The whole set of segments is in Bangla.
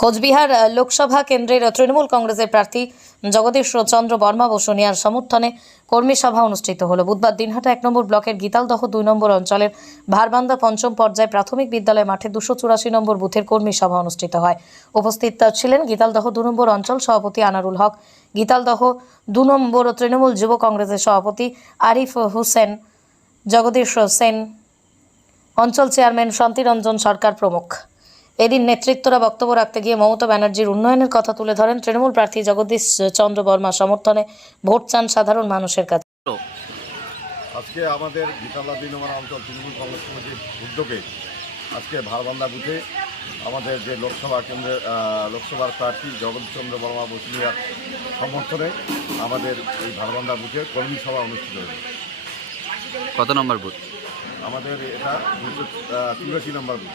কোচবিহার লোকসভা কেন্দ্রের তৃণমূল কংগ্রেসের প্রার্থী জগদীশ চন্দ্র বর্মা বসুনিয়ার সমর্থনে কর্মী সভা অনুষ্ঠিত হলো। বুধবার দিনহাটা এক নম্বর ব্লকের গীতালদহ দুই নম্বর অঞ্চলের ভারবান্দা পঞ্চম পর্যায়ে প্রাথমিক বিদ্যালয় মাঠে দুশো চুরাশি নম্বর বুথের কর্মী সভা অনুষ্ঠিত হয়। উপস্থিত ছিলেন গীতালদহ দু নম্বর অঞ্চল সভাপতি আনারুল হক, গীতালদহ দু নম্বর তৃণমূল যুব কংগ্রেসের সভাপতি আরিফ হোসেন, জগদীশ সেন, অঞ্চল চেয়ারম্যান শান্তিরঞ্জন সরকার প্রমুখ। এদিন নেতৃত্বরা বক্তব্য রাখতে গিয়ে মমতা ব্যানার্জির উন্নয়নের কথা তুলে ধরেন তৃণমূল প্রার্থী জগদীশ চন্দ্র বর্মা সমর্থনে ভোট চান সাধারণ মানুষের কাছে। আজকে আমাদের গীতালা অঞ্চল তৃণমূল কংগ্রেস কমিটির উদ্যোগে আজকে ভারবান্দা বুথে আমাদের যে লোকসভা কেন্দ্রের আহ, লোকসভার প্রার্থী জগদীশচন্দ্র বর্মা বসুনিয়ার সমর্থনে আমাদের এই ভারবান্দা বুথে কর্মী সভা অনুষ্ঠিত হয়েছে। কত নম্বর বুথ? আমাদের এটা দুশো চুরাশি নম্বর booth.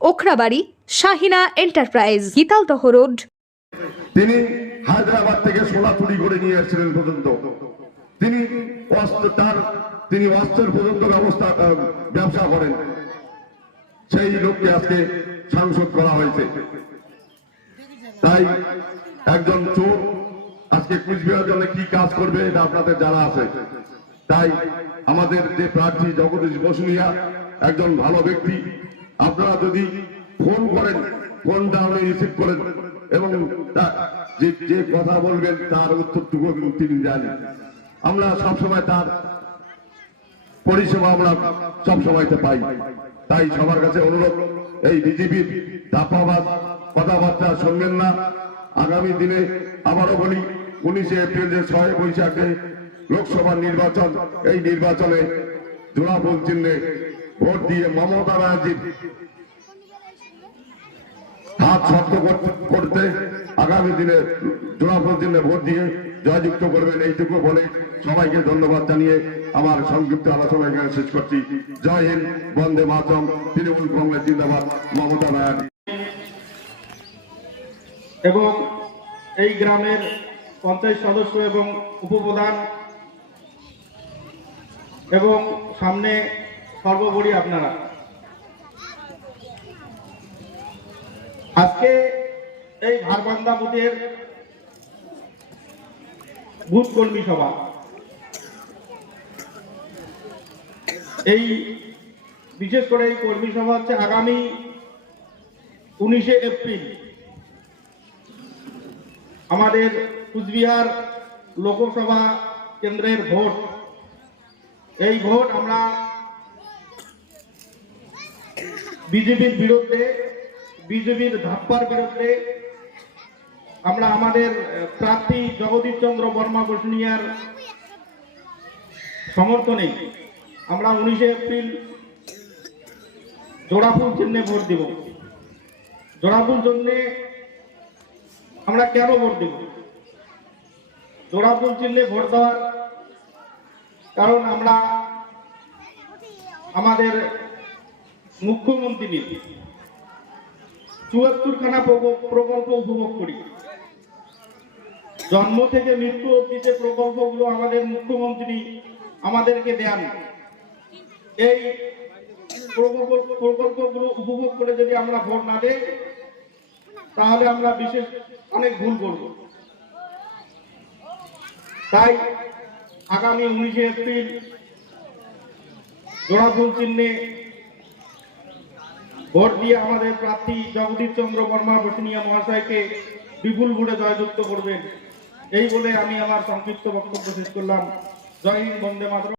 Okhrabari, Shahina enterprise, Gitaldaha road. তিনি হায়দ্রাবাদ থেকে সোনা চুরি করে নিয়ে এসেছিলেন পর্যন্ত। তিনি অস্ত্র, তার, তিনি অস্ত্রের পর্যন্ত ব্যবস্থা ব্যবসা করেন। সেই লোককে আজকে সাংসদ করা হয়েছে। তাই একজন চোর আজকে কুচবিহার জন্য কি কাজ করবে এটা আপনাদের জানা আছে। তাই আমাদের যে প্রার্থী জগদীশ বসুনিয়া, একজন ভালো ব্যক্তি আপনারা যদি ফোন করেন ফোনটা উনি রিসিভ করেন এবং যে কথা বলবেন, তার উত্তরটুকু তিনি জানেন। আমরা সবসময় তার পরিষেবা আমরা সব সময়তে পাই। তাই সবার কাছে অনুরোধ, এই বিজেপির দাপাবাদ কথাবার্তা শুনবেন না। আগামী দিনে আবারও বলি, উনিশে এপ্রিল যে ছয় বৈশাখে লোকসভা নির্বাচন, এই নির্বাচনে জোড়াফুল চিহ্নে ভোট দিয়ে মমতা ব্যানার্জির হাত শক্ত করতে আগামী দিনে জোড়াফুল চিহ্নে ভোট দিয়ে জয়যুক্ত করবেন এইটুকু বলে সবাইকে ধন্যবাদ জানিয়ে আমার সংক্ষিপ্ত আলোচনা এখানে শেষ করছি। জয় হিন্দ, বন্দে মাতরম, তৃণমূল কংগ্রেস জিন্দাবাদ, মমতা ব্যানার্জি। এবং এই গ্রামের পঞ্চায়েত সদস্য এবং উপপ্রধান এবং সামনে সর্বোপরি আপনারা। আজকে এই ভারবান্দা বুথের বুথ কর্মী সভা, এই বিশেষ করে এই কর্মী সভা হচ্ছে আগামী উনিশে এপ্রিল। আমাদের কুচবিহার লোকসভা কেন্দ্রের ভোট। এই ভোট আমরা বিজেপির বিরুদ্ধে, বিজেপির ধাপ্পার বিরুদ্ধে আমরা আমাদের প্রার্থী জগদীশ চন্দ্র বর্মা বসুনিয়ার সমর্থনে আমরা উনিশে এপ্রিল জোড়াফুল চিহ্নে ভোট দিব। জোড়াফুল চিহ্নে আমরা কেন ভোট দিব? জোড়াফুল চিহ্নে ভোট দেওয়ার কারণ আমরা আমাদের মুখ্যমন্ত্রীর চুয়াত্তরখানা প্রক- প্রকল্প উপভোগ করি। জন্ম থেকে মৃত্যু অব্দি যে প্রকল্পগুলো আমাদের মুখ্যমন্ত্রী আমাদেরকে দেন, এই প্রকল্প প্রকল্পগুলো উপভোগ করে যদি আমরা ভোট না দেই, তাহলে আমরা বিশেষ অনেক ভুল করব। তাই আগামী উনিশে এপ্রিল, জোড়াফুল চিহ্নে ভোট দিয়ে আমাদের প্রার্থী জগদীপ চন্দ্র বর্মা, বসিনিয়া মহাশয়কে বিপুল ভোটে জয়যুক্ত করবেন। এই বলে আমি আমার সংক্ষিপ্ত বক্তব্য শেষ করলাম। জয় হিন্দ, বন্দে মাতরম।